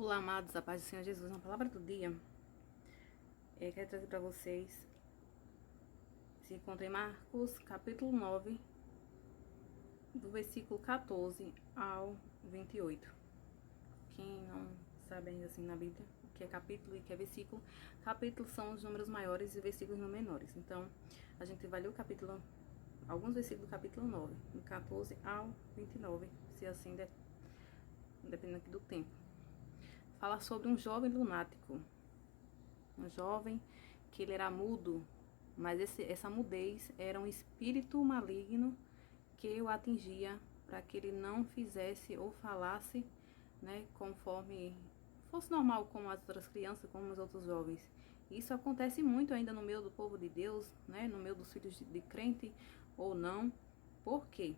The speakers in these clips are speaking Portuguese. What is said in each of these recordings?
Olá, amados, a paz do Senhor Jesus. Na palavra do dia, quero trazer para vocês, se encontra em Marcos, capítulo 9, do versículo 14 ao 28. Quem não sabe ainda assim na Bíblia, o que é capítulo e o que é versículo, capítulos são os números maiores e versículos menores. Então, a gente vai ler o capítulo, alguns versículos do capítulo 9, do 14 ao 29, se assim, dependendo aqui do tempo. Fala sobre um jovem lunático, um jovem que ele era mudo, mas essa mudez era um espírito maligno que o atingia para que ele não fizesse ou falasse, né, conforme fosse normal, como as outras crianças, como os outros jovens. Isso acontece muito ainda no meio do povo de Deus, né, no meio dos filhos de crente ou não. Por quê?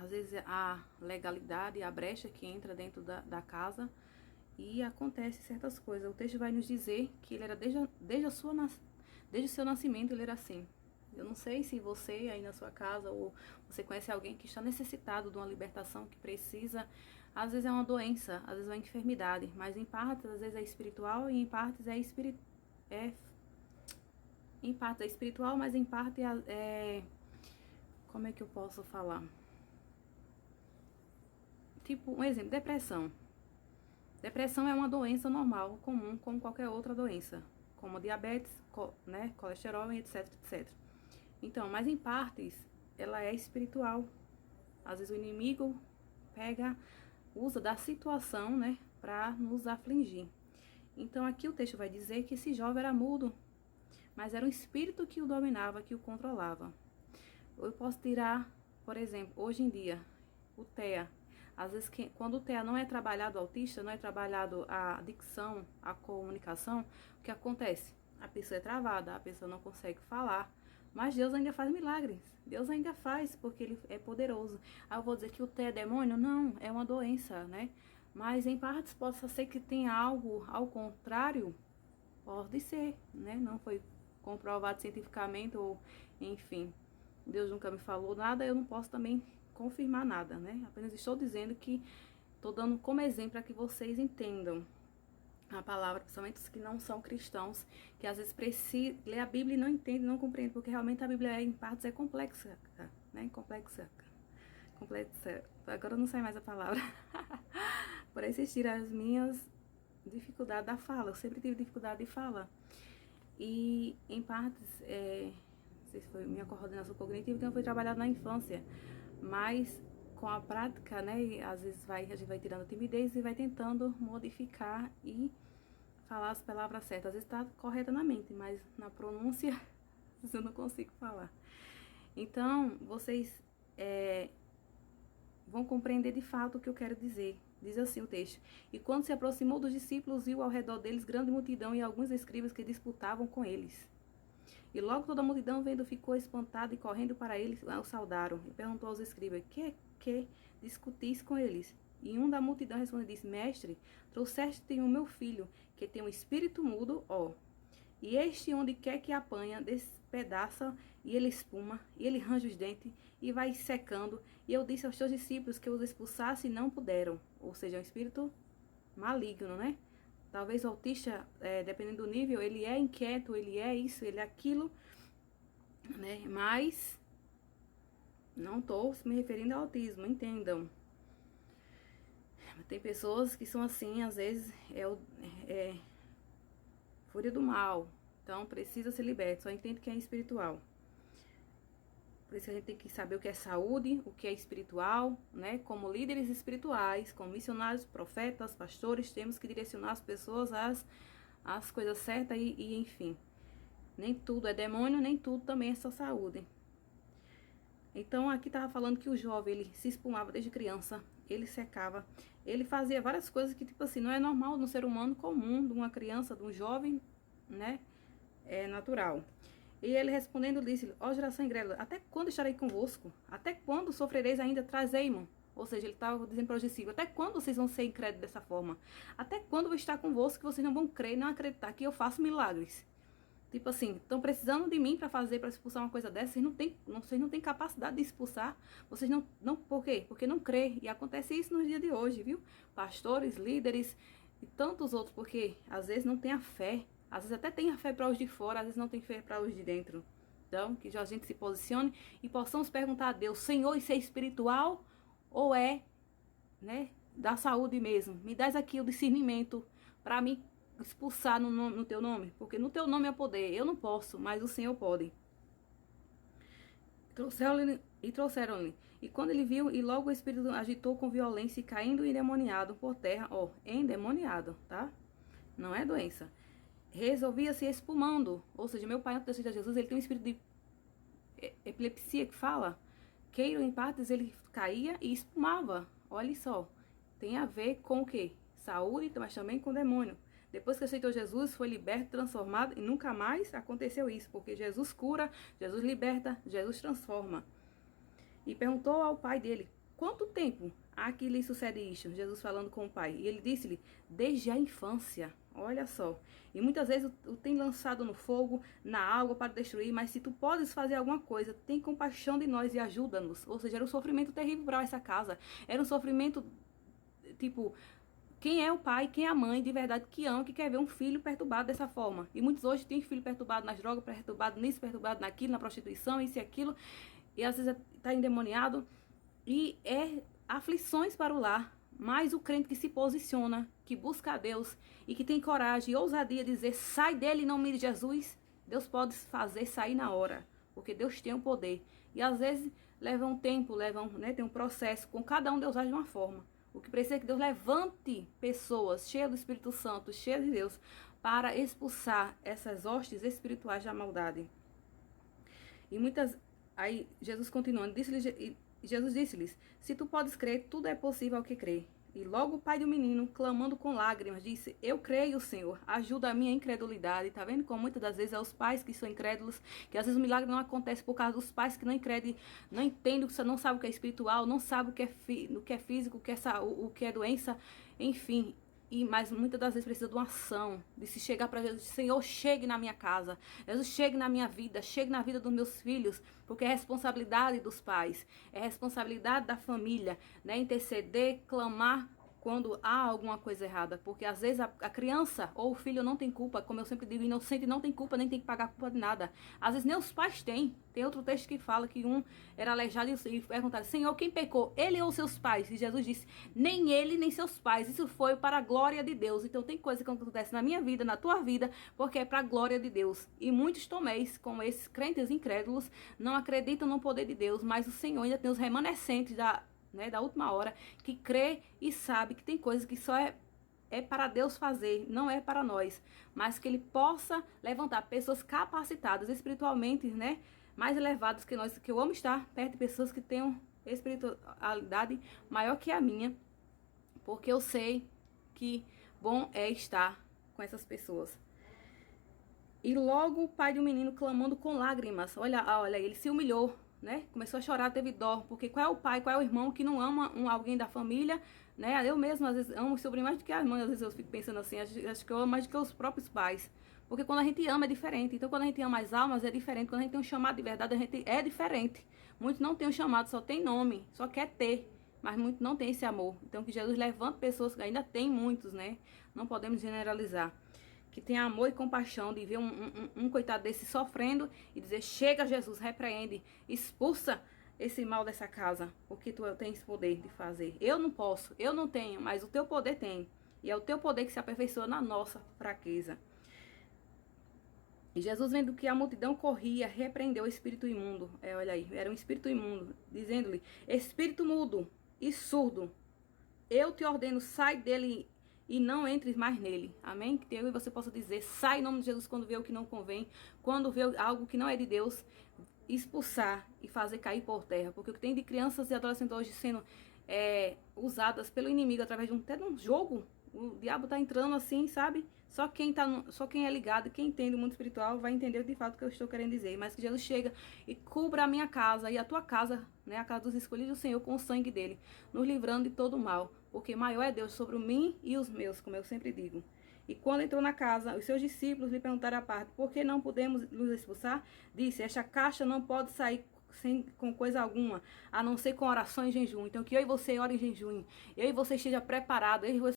Às vezes a legalidade, a brecha que entra dentro da casa e acontece certas coisas. O texto vai nos dizer que ele era desde o seu nascimento ele era assim. Eu não sei se você aí na sua casa ou você conhece alguém que está necessitado de uma libertação, que precisa, às vezes é uma doença, às vezes é uma enfermidade, mas em partes às vezes é espiritual e em partes em parte é espiritual, mas em parte como é que eu posso falar? Tipo, um exemplo, depressão. Depressão é uma doença normal, comum, como qualquer outra doença, como diabetes, né, colesterol, etc, etc. Então, mas em partes, ela é espiritual. Às vezes o inimigo usa da situação, né, para nos afligir. Então, aqui o texto vai dizer que esse jovem era mudo, mas era um espírito que o dominava, que o controlava. Eu posso tirar, por exemplo, hoje em dia, o TEA. Às vezes, quando o TEA não é trabalhado, o autista, não é trabalhado a dicção, a comunicação, o que acontece? A pessoa é travada, a pessoa não consegue falar, mas Deus ainda faz milagres. Deus ainda faz, porque Ele é poderoso. Aí eu vou dizer que o TEA é demônio? Não, é uma doença, né? Mas em partes possa ser que tenha algo ao contrário, pode ser, né? Não foi comprovado cientificamente ou, enfim, Deus nunca me falou nada, eu não posso também confirmar nada, né? Apenas estou dizendo que estou dando como exemplo para que vocês entendam a palavra, principalmente os que não são cristãos, que às vezes precisam ler a Bíblia e não entendem, não compreendem, porque realmente a Bíblia em partes é complexa, né? Complexa. Agora não sai mais a palavra. Por existir as minhas dificuldades da fala, eu sempre tive dificuldade de fala. E em partes, não sei se foi minha coordenação cognitiva, que não foi trabalhada na infância, mas com a prática, né, às vezes a gente vai tirando a timidez e vai tentando modificar e falar as palavras certas. Às vezes está correta na mente, mas na pronúncia eu não consigo falar. Então, vocês vão compreender de fato o que eu quero dizer. Diz assim o texto: E quando se aproximou dos discípulos, viu ao redor deles grande multidão e alguns escribas que disputavam com eles. E logo toda a multidão vendo ficou espantada e correndo para eles o saudaram. E perguntou aos escribas: que discutis com eles? E um da multidão respondeu e disse: Mestre, trouxeste o meu filho, que tem um espírito mudo, ó. E este, onde quer que apanha, despedaça, e ele espuma, e ele range os dentes, e vai secando. E eu disse aos teus discípulos que os expulsassem e não puderam. Ou seja, é um espírito maligno, né? Talvez o autista, dependendo do nível, ele é inquieto, ele é isso, ele é aquilo, né? Mas não estou me referindo ao autismo, entendam. Tem pessoas que são assim, às vezes é fúria do mal. Então precisa ser liberto, só entende que é espiritual. Por isso a gente tem que saber o que é saúde, o que é espiritual, né? Como líderes espirituais, como missionários, profetas, pastores, temos que direcionar as pessoas às coisas certas e enfim. Nem tudo é demônio, nem tudo também é só saúde. Então aqui estava falando que o jovem, ele se espumava desde criança, ele secava, ele fazia várias coisas que, tipo assim, não é normal no ser humano comum, de uma criança, de um jovem, né? É natural. E ele respondendo disse: Ó geração incrédula, até quando estarei convosco? Até quando sofrereis ainda? Trazei-mo. Ou seja, ele estava dizendo para os discípulos: até quando vocês vão ser incrédulos dessa forma? Até quando eu vou estar convosco que vocês não vão crer, não acreditar que eu faço milagres? Tipo assim, estão precisando de mim para expulsar uma coisa dessa, vocês não têm capacidade de expulsar, vocês não, por quê? Porque não crê, e acontece isso nos dias de hoje, viu? Pastores, líderes e tantos outros, porque às vezes não tem a fé, às vezes até tem a fé para os de fora, às vezes não tem fé para os de dentro. Então, que a gente se posicione e possamos perguntar a Deus, Senhor, isso é espiritual ou é, né, da saúde mesmo? Me dás aqui o discernimento para mim expulsar no teu nome, porque no teu nome é poder. Eu não posso, mas o Senhor pode. Trouxeram-lhe. E quando ele viu, e logo o espírito agitou com violência e caindo endemoniado por terra, endemoniado, tá? Não é doença. Resolvia se espumando, ou seja, meu pai antes de Jesus, ele tem um espírito de epilepsia que fala, queiro em partes, ele caía e espumava. Olha só, tem a ver com o quê? Saúde, mas também com demônio. Depois que aceitou Jesus, foi liberto, transformado e nunca mais aconteceu isso, porque Jesus cura, Jesus liberta, Jesus transforma. E perguntou ao pai dele, quanto tempo há que lhe sucede isto? Jesus falando com o pai. E ele disse-lhe, desde a infância. Olha só. E muitas vezes o tem lançado no fogo, na água para destruir, mas se tu podes fazer alguma coisa, tem compaixão de nós e ajuda-nos. Ou seja, era um sofrimento terrível para essa casa. Era um sofrimento, tipo, quem é o pai, quem é a mãe de verdade que ama, que quer ver um filho perturbado dessa forma. E muitos hoje têm filho perturbado nas drogas, perturbado nisso, perturbado naquilo, na prostituição, isso e aquilo. E às vezes está endemoniado. E é aflições para o lar. Mas o crente que se posiciona, que busca a Deus e que tem coragem e ousadia de dizer, sai dele em nome de Jesus, Deus pode fazer sair na hora. Porque Deus tem o poder. E às vezes leva um tempo, tem um processo. Com cada um Deus age de uma forma. O que precisa é que Deus levante pessoas cheias do Espírito Santo, cheias de Deus, para expulsar essas hostes espirituais da maldade. E muitas... Aí Jesus continuando, Jesus disse-lhes, se tu podes crer, tudo é possível ao que crê. E logo o pai do menino, clamando com lágrimas, disse, eu creio, Senhor, ajuda a minha incredulidade. Tá vendo como muitas das vezes é os pais que são incrédulos, que às vezes o milagre não acontece por causa dos pais que não entendem, não sabem o que é espiritual, não sabem o que é físico, o que é doença, enfim. Mas muitas das vezes precisa de uma ação, de se chegar para Jesus, Senhor, chegue na minha casa, Jesus, chegue na minha vida, chegue na vida dos meus filhos, porque é responsabilidade dos pais, é responsabilidade da família, né? Interceder, clamar quando há alguma coisa errada, porque às vezes a criança ou o filho não tem culpa, como eu sempre digo, inocente não tem culpa, nem tem que pagar culpa de nada. Às vezes nem os pais têm. Tem outro texto que fala que um era aleijado e perguntaram, Senhor, quem pecou? Ele ou seus pais? E Jesus disse, nem ele, nem seus pais. Isso foi para a glória de Deus. Então tem coisa que acontece na minha vida, na tua vida, porque é para a glória de Deus. E muitos toméis, como esses crentes incrédulos, não acreditam no poder de Deus, mas o Senhor ainda tem os remanescentes da última hora, que crê e sabe que tem coisas que só é para Deus fazer, não é para nós, mas que Ele possa levantar pessoas capacitadas espiritualmente, né, mais elevadas que nós, que eu amo estar perto de pessoas que tenham espiritualidade maior que a minha, porque eu sei que bom é estar com essas pessoas. E logo o pai do menino clamando com lágrimas, olha, ele se humilhou, né? Começou a chorar, teve dó, porque qual é o pai, qual é o irmão que não ama alguém da família, né? Eu mesmo, às vezes, amo o sobrinho mais do que a mãe, às vezes eu fico pensando assim, acho que eu amo mais do que os próprios pais, porque quando a gente ama é diferente, então quando a gente ama as almas é diferente, quando a gente tem um chamado de verdade, a gente é diferente. Muitos não têm um chamado, só tem nome, só quer ter, mas muitos não têm esse amor. Então que Jesus levante pessoas, ainda tem muitos, né? Não podemos generalizar. Que tem amor e compaixão de ver um coitado desse sofrendo e dizer, chega Jesus, repreende, expulsa esse mal dessa casa, porque tu tens poder de fazer. Eu não posso, eu não tenho, mas o teu poder tem. E é o teu poder que se aperfeiçoa na nossa fraqueza. E Jesus, vendo que a multidão corria, repreendeu o espírito imundo. Olha aí, era um espírito imundo, dizendo-lhe, espírito mudo e surdo, eu te ordeno, sai dele e não entres mais nele. Amém? Que eu e você possa dizer, sai em nome de Jesus quando vê o que não convém, quando vê algo que não é de Deus, expulsar e fazer cair por terra. Porque o que tem de crianças e adolescentes hoje sendo usadas pelo inimigo através até de um jogo, o diabo tá entrando assim, sabe? Só quem é ligado, quem entende o mundo espiritual vai entender de fato o que eu estou querendo dizer. Mas que Jesus chega e cubra a minha casa e a tua casa, né, a casa dos escolhidos do Senhor, com o sangue dele, nos livrando de todo o mal. Porque maior é Deus sobre mim e os meus, como eu sempre digo. E quando entrou na casa, os seus discípulos lhe perguntaram à parte: por que não podemos nos expulsar? Disse: esta caixa não pode sair com coisa alguma, a não ser com orações e jejum. Então que eu e você ore em jejum, eu e você esteja preparado, eu e